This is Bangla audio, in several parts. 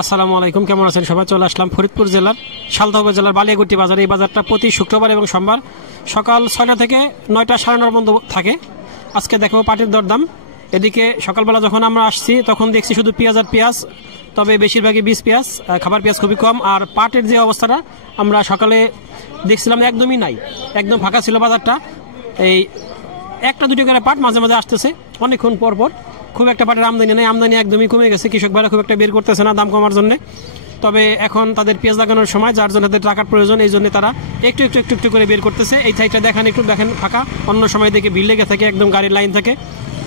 আসসালামু আলাইকুম, কেমন আছেন সবাই? চলে আসলাম ফরিদপুর জেলার সালদা উপজেলার বালিয়াগুটি বাজারে। এই বাজারটা প্রতি শুক্রবার এবং সোমবার সকাল 6টা থেকে 9টা 9:30 পর্যন্ত থাকে। আজকে দেখো পাটের দরদাম। এদিকে সকালবেলা যখন আমরা আসছি তখন দেখছি শুধু পেঁয়াজ আর পেঁয়াজ, তবে বেশিরভাগই বীজ পেঁয়াজ, খাবার পেঁয়াজ খুবই কম। আর পাটের যে অবস্থাটা আমরা সকালে দেখছিলাম একদমই নাই, একদম ফাঁকা ছিল বাজারটা। এই একটা দুটো করে পাট মাঝে মাঝে আসতেছে অনেকক্ষণ পর পর। খুব একটা পাটের আমদানি নেই, আমদানি একদমই কমে গেছে। কৃষক ভাইরা খুব একটা বের করতেছে না দাম কমার জন্য। তবে এখন তাদের পেঁয়াজ লাগানোর সময়, যার জন্য তাদের টাকার প্রয়োজন, এই জন্য তারা একটু একটু একটু একটু করে বের করতেছে। এই সাইডটা দেখেন, একটু দেখেন ফাঁকা, অন্য সময় দেখে ভিড় লেগে থাকে, একদম গাড়ির লাইন থাকে।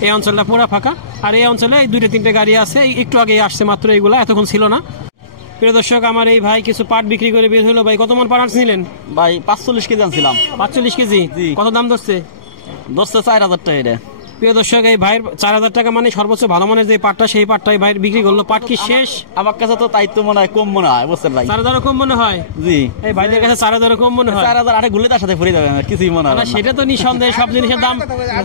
এই অঞ্চলটা পুরো ফাঁকা। আর এই অঞ্চলে এই 2-3টে গাড়ি আছে, একটু আগে আসছে মাত্র, এইগুলা এতক্ষণ ছিল না। প্রিয় দর্শক, আমার এই ভাই কিছু পাট বিক্রি করে বের হলো। ভাই কত মন পাট আনছিলেন? ভাই 45 কেজি আনছিলাম। 45 কেজি? কত দাম ধরছে? 4000 টাকা। এটা প্রিয় দর্শক, এই ভাইয়ের 4000 টাকা মানে সর্বোচ্চ ভালো মানের যে পাটটা, সেই পাটটাই ভাই বিক্রি করলো। পাট কি শেষ? আমার কাছে তো তাই তো মনে হয় কম মনে হয়, বুঝছেন ভাই? 4000 কম মনে হয়? জি, এই ভাইদের কাছে 4000 কম মনে হয়। 4000 আরে গুলে তার সাথে ফুরে যাবে, আমার কিছুই মনে হয় না। সেটা তো নিঃসন্দেহে, সব জিনিসের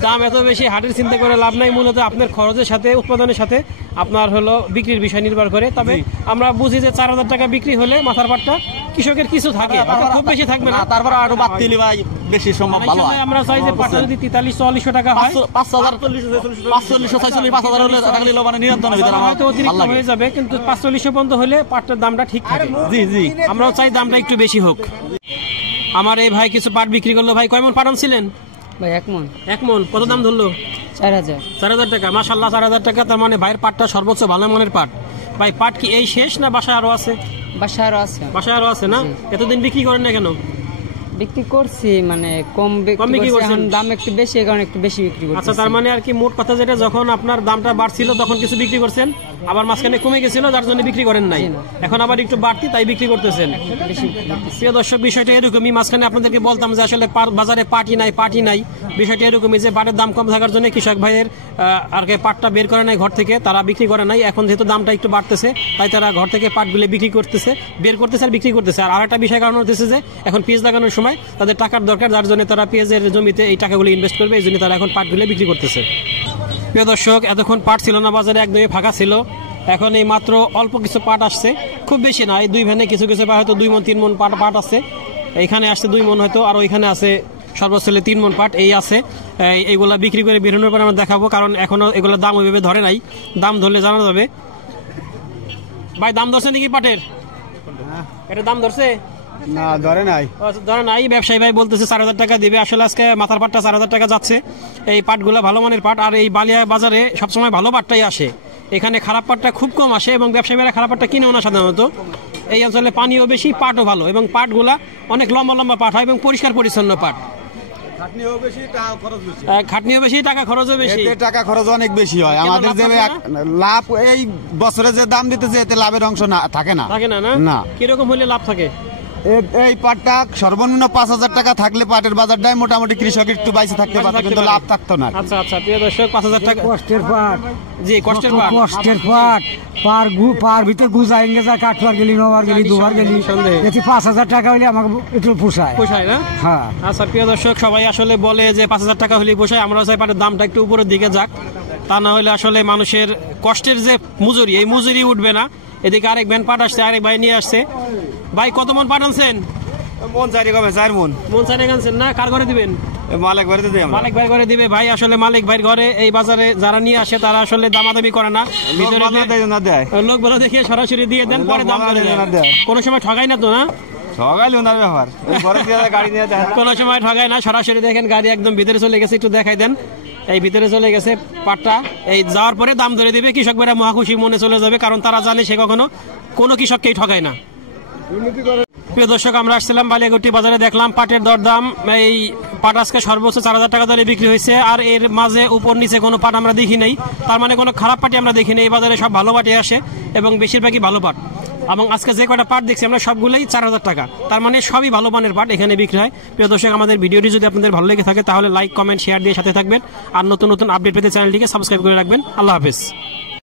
দাম এত বেশি, হাটের চিন্তা করে লাভ নাই। মূলত আপনার খরচের সাথে, উৎপাদনের সাথে আপনার হলো বিক্রির বিষয় নির্ভর করে। তবে আমরা বুঝি যে 4000 টাকা বিক্রি হলে মাথার পাটটা কৃষকের কিছু থাকে, খুব বেশি থাকবে না। তারপর আরো বাড়তি হলে ভাই বেশি সম্ভব ভালো হয়। আমরা চাই যে পাটটা যদি 4300-4400 টাকা হয়, 5000 হলে টাকা নিলো মানে নিয়ন্ত্রণের ভিতরে হয়তো অতিরিক্ত হয়ে যাবে, কিন্তু 4500 পর্যন্ত হলে পাটটার দামটা ঠিক থাকে। জি জি, আমরাও চাই দামটা একটু বেশি হোক। আমার এই ভাই কিছু পাট বিক্রি করলো। ভাই কয় মন পাট আনছিলেন? ভাই 1 মন। 1 মন কত দাম ধরলো? 4000 টাকা। মাশাআল্লাহ, 4000 টাকা। তার মানে ভাইয়ের পাটটা সর্বোচ্চ ভালো মানের পাট। ভাই পাট কি এই শেষ না বাসায় আরো আছে? বাসায় আরো আছে না? এতদিন বিক্রি করেন না কেন? বিক্রি করছি, মানে কম বিক্রি করছি, এখন দাম একটু বেশি, এই কারণে একটু বেশি বিক্রি করছি। আচ্ছা, তার মানে আর কি মোট কথা যেটা, যখন আপনার দামটা বাড়ছিল তখন কিছু বিক্রি করছেন, আবার মাঝখানে কমে গেছিল যার জন্য বিক্রি করেন নাই, এখন আবার একটু বাড়তি তাই বিক্রি করতেছেন। প্রিয় দর্শক, বিষয়টা এরকমই। মাঝখানে আপনাদেরকে বলতাম যে আসলে বাজারে পাটি নাই। বিষয়টা এরকমই যে পাটের দাম কম থাকার জন্য কৃষক ভাইয়ের আর কি পাটটা বের করে নাই ঘর থেকে, তারা বিক্রি করে নাই। এখন যেহেতু দামটা একটু বাড়তেছে তাই তারা ঘর থেকে পাটগুলো বিক্রি করতেছে, বের করতেছে আর বিক্রি করতেছে। আর আরেকটা বিষয় কারণ হতেছে যে এখন পেঁয়াজ লাগানোর সময় তাদের টাকার দরকার, যার জন্য তারা পেঁয়াজের জমিতে এই টাকাগুলো ইনভেস্ট করবে, এই জন্য তারা এখন পাটগুলো বিক্রি করতেছে। প্রিয় দর্শক, এতক্ষণ পাট ছিল না বাজারে, একদমই ফাঁকা ছিল। এখন এই মাত্র অল্প কিছু পাট আসছে, খুব বেশি না। এই 2 ভ্যানে কিছু হয়তো 2 মন 3 মন পাট আসছে। এইখানে আসছে 2 মন হয়তো, আর ওইখানে আছে সর্বোচ্চ 3 মন পাট এই আছে। এইগুলা বিক্রি করে বেরোনোর পর আমরা দেখাবো, কারণ এখনো এগুলো দাম ওইভাবে ধরে নাই। দাম ধরলে জানা যাবে। ভাই দাম ধরছে নাকি পাটের? এটা দাম ধরছে না, ধরে নাই। ব্যবসায়ী ভাই বলতেছে 4000 টাকা দিবে। আসলে আজকে মাথার পাটটা 4000 টাকা যাচ্ছে। এই পাটগুলো ভালো মানের পাট, আর এই বালিয়া বাজারে সবসময় ভালো পাটটাই আসে। এখানে খারাপ পাটটা খুব কম আসে, এবং ব্যবসায়ীরা খারাপ পাটটা কিনেও না সাধারণত। এই অঞ্চলে পানিও বেশি, পাটও ভালো, এবং পাটগুলা অনেক লম্বা লম্বা পাট হয় এবং পরিষ্কার পরিচ্ছন্ন পাট। খাটনিও বেশি, টাকা খরচও বেশি। টাকা খরচ অনেক বেশি হয়। আমাদের যে লাভ, এই বছরে যে দাম দিতেছে এতে লাভের অংশ থাকে না। না, কিরকম হলে লাভ থাকে? এই পাটটা সর্বনিম্ন 5000 টাকা থাকলে পাটের বাজারটাই মোটামুটি কৃষক একটু বাইসে থাকতে পারত, কিন্তু লাভ থাকতো না। আচ্ছা, প্রিয় দর্শক, 5000 টাকা কষ্টের পাট। জি, কষ্টের পাট। পার ভিতরে গুজাই গেছে, কাটবার গেলি, নবার গেলি, দুবার গেলি, এতে 5000 টাকা হলে আমাকে একটু পোষায় না? হ্যাঁ। আচ্ছা, প্রিয় দর্শক, সবাই আসলে বলে যে 5000 টাকা হলে পোষায়। আমরা চাই পাটের দামটা একটু উপরের দিকে যাক, তা না হলে আসলে মানুষের কষ্টের যে মজুরি, এই মজুরি উঠবে না। এদিকে আরেক ভ্যান পাট আসছে, আরেক ভাই নিয়ে আসছে। ভাই কত মন পাট আনছেন? মন 4 মন। মন 4 আনছেন না? কার ঘরে দিবেন? মালিক ভাই ঘরে দিবে। ভাই আসলে মালিক ভাইয়ের ঘরে এই বাজারে যারা নিয়ে আসে তারা আসলে দামাদামি করে না, লোক বলে দেখে সরাসরি দিয়ে দেন, পরে দাম করে দেন। কোনো সময় ঠগাই না তো? না, কোনো সময় ঠগায় না, সরাসরি দেখেন গাড়ি একদম ভিতরে চলে গেছে, একটু দেখাই দেন। এই ভিতরে চলে গেছে পাটটা, এই যাওয়ার পরে দাম ধরে দিবে। কৃষক ভাইরা মহাখুশি মনে চলে যাবে, কারণ তারা জানে সে কখনো কোনো কৃষককেই ঠগায় না। প্রিয় দর্শক, আমরা আসছিলাম বালিয়াগুটি বাজারে, দেখলাম পাটের দরদাম। এই পাট আজকে সর্বোচ্চ 4000 টাকা দরে বিক্রি হয়েছে, আর এর মাঝে উপর নিচে কোনো পাট আমরা দেখি নাই। তার মানে কোনো খারাপ পাটি আমরা দেখি নাই। এই বাজারে সব ভালো পাটি আসে এবং বেশিরভাগই ভালো পাট। এবং আজকে যে কটা পাট দেখছি আমরা সবগুলোই 4000 টাকা, তার মানে সবই ভালো মানের পাট এখানে বিক্রি হয়। প্রিয় দর্শক, আমাদের ভিডিওটি যদি আপনাদের ভালো লেগে থাকে তাহলে লাইক, কমেন্ট, শেয়ার দিয়ে সাথে থাকবেন। আর নতুন নতুন আপডেট পেতে চ্যানেলটিকে সাবস্ক্রাইব করে রাখবেন। আল্লাহ হাফেজ।